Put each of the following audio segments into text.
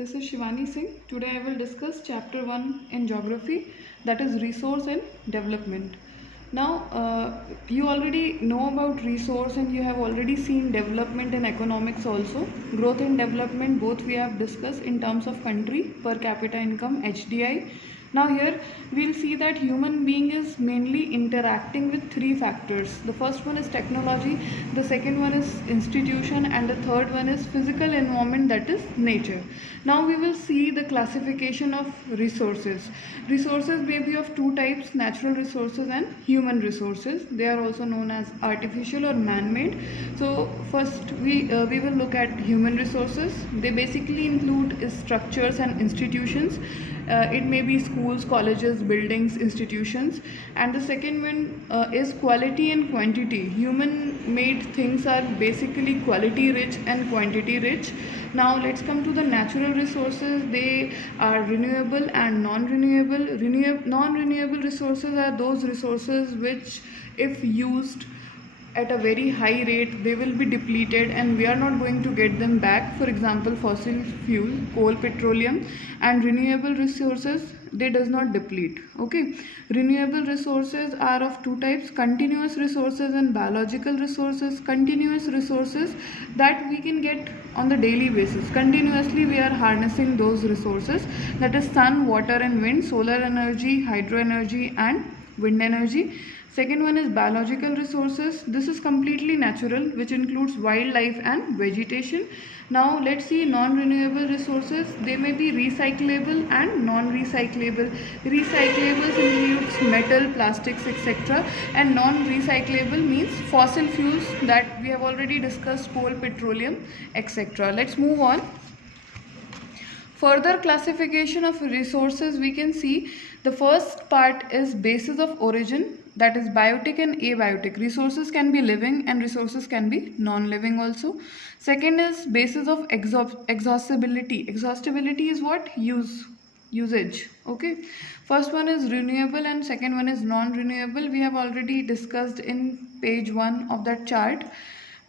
this is Shivani Singh. Today I will discuss chapter 1 in geography, that is resource and development. Now, you already know about resource and you have already seen development in economics also. Growth and development both we have discussed in terms of country, per capita income, HDI. Now here we will see that human being is mainly interacting with three factors. The first one is technology, the second one is institution, and the third one is physical environment, that is nature. Now we will see the classification of resources. Resources may be of two types, natural resources and human resources. They are also known as artificial or man-made. So first we will look at human resources. They basically include structures and institutions. It may be schools, colleges, buildings, institutions. And the second one is quality and quantity. Human made things are basically quality rich and quantity rich. Now let's come to the natural resources. They are renewable and non-renewable. Non-renewable resources are those resources which, if used at a very high rate, they will be depleted and we are not going to get them back. For example, fossil fuel, coal, petroleum. And renewable resources, they does not deplete. Okay, renewable resources are of two types, continuous resources and biological resources. Continuous resources that we can get on the daily basis. Continuously we are harnessing those resources, that is sun, water and wind, solar energy, hydro energy and wind energy. Second one is biological resources. This is completely natural, which includes wildlife and vegetation. Now let's see non-renewable resources. They may be recyclable and non-recyclable. Recyclables includes metal, plastics, etc. And non-recyclable means fossil fuels that we have already discussed, coal, petroleum, etc. Let's move on. Further classification of resources, we can see the first part is basis of origin, that is biotic and abiotic. Resources can be living and resources can be non-living also. Second is basis of exhaustibility. Exhaustibility is what? Usage. Okay. First one is renewable and second one is non-renewable. We have already discussed in page 1 of that chart.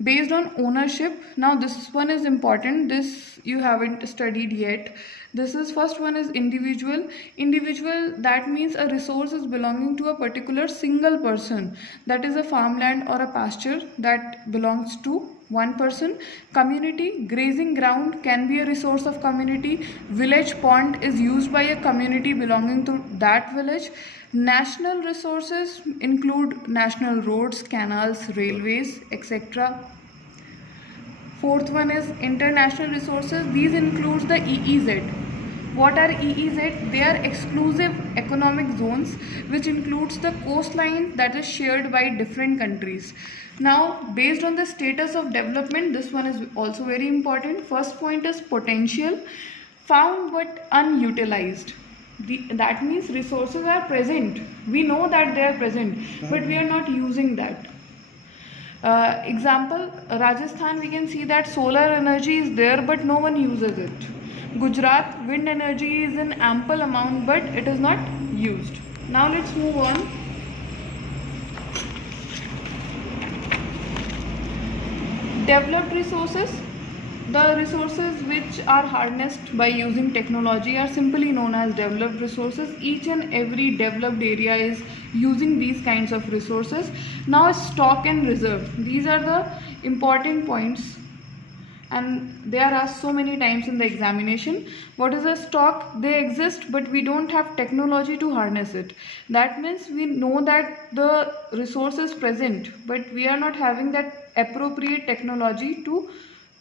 Based on ownership, now this one is important, this you haven't studied yet. This is, first one is individual. Individual, that means a resource is belonging to a particular single person, that is a farmland or a pasture that belongs to one person. Community, grazing ground can be a resource of community. Village pond is used by a community belonging to that village. National resources include national roads, canals, railways, etc. Fourth one is international resources. These includes the EEZ. What are EEZ? They are exclusive economic zones, which includes the coastline that is shared by different countries. Now, based on the status of development, this one is also very important. First point is potential, found but unutilized. That means resources are present. We know that they are present, but we are not using that. Example, Rajasthan, we can see that solar energy is there, but no one uses it. Gujarat, wind energy is in ample amount, but it is not used. Now let's move on. Developed resources. The resources which are harnessed by using technology are simply known as developed resources. Each and every developed area is using these kinds of resources. Now stock and reserve. These are the important points and they are asked so many times in the examination. What is a stock? They exist, but we don't have technology to harness it. That means we know that the resource is present, but we are not having that appropriate technology to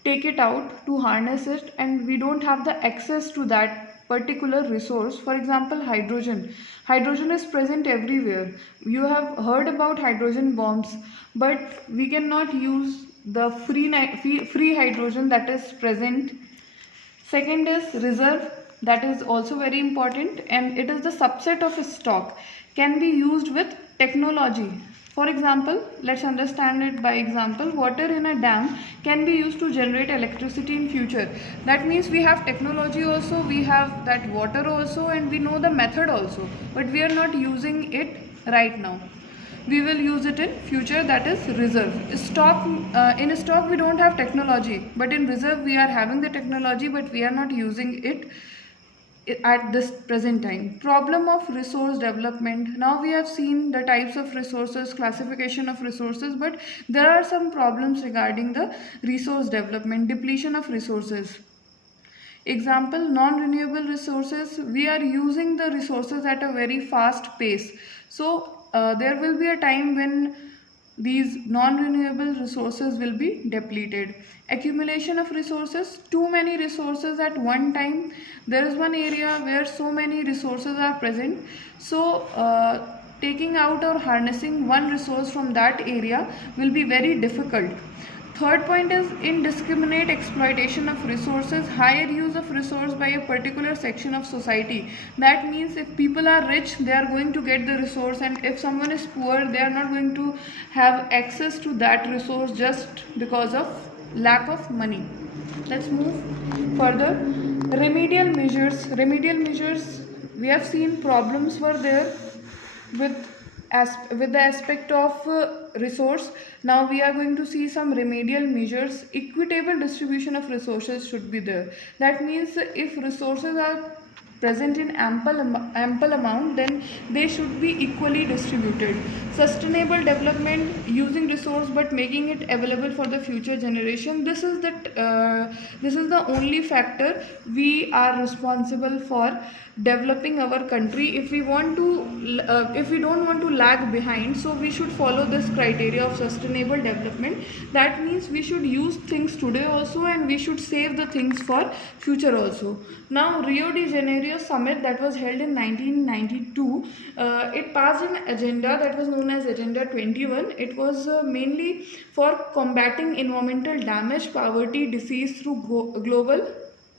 take it out, to harness it, and we don't have the access to that particular resource. For example, hydrogen. Hydrogen is present everywhere. You have heard about hydrogen bombs, but we cannot use the free hydrogen that is present. Second is reserve. That is also very important, and it is the subset of a stock, can be used with technology. For example, let's understand it by example. Water in a dam can be used to generate electricity in future. That means we have technology also, we have that water also, and we know the method also, but we are not using it right now. we will use it in future, that is reserve. Stock, in stock we don't have technology, but in reserve we are having the technology, but we are not using it at this present time. Problem of resource development. Now we have seen the types of resources, classification of resources, but there are some problems regarding the resource development. Depletion of resources. Example, non-renewable resources. We are using the resources at a very fast pace. So there will be a time when these non-renewable resources will be depleted. Accumulation of resources. Too many resources at one time. There is one area where so many resources are present. So taking out or harnessing one resource from that area will be very difficult. Third point is indiscriminate exploitation of resources, higher use of resource by a particular section of society. That means if people are rich, they are going to get the resource, and if someone is poor, they are not going to have access to that resource just because of lack of money. Let's move further. Remedial measures. Remedial measures, we have seen problems were there with the aspect of resource. Now we are going to see some remedial measures. Equitable distribution of resources should be there. That means if resources are present in ample amount, then they should be equally distributed. Sustainable development, using resource but making it available for the future generation. This is the only factor we are responsible for developing our country. If we don't want to lag behind, so we should follow this criteria of sustainable development. That means we should use things today also, and we should save the things for future also. Now Rio de Janeiro summit that was held in 1992, it passed an agenda that was known as Agenda 21. It was mainly for combating environmental damage, poverty, disease through global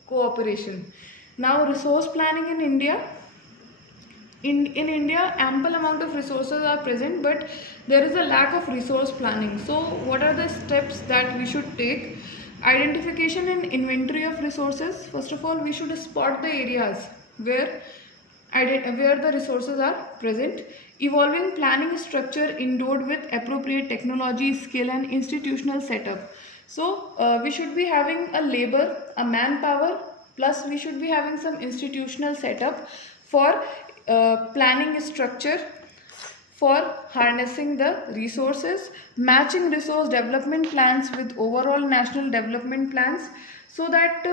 cooperation. Now resource planning in India. In India, ample amount of resources are present, but there is a lack of resource planning. So what are the steps that we should take? Identification and inventory of resources. First of all, we should spot the areas where the resources are present. Evolving planning structure endowed with appropriate technology, skill and institutional setup. So we should be having a labor, a manpower, plus we should be having some institutional setup for planning structure, for harnessing the resources, matching resource development plans with overall national development plans, so that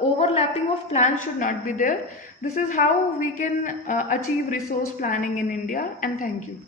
overlapping of plans should not be there. This is how we can achieve resource planning in India, and thank you.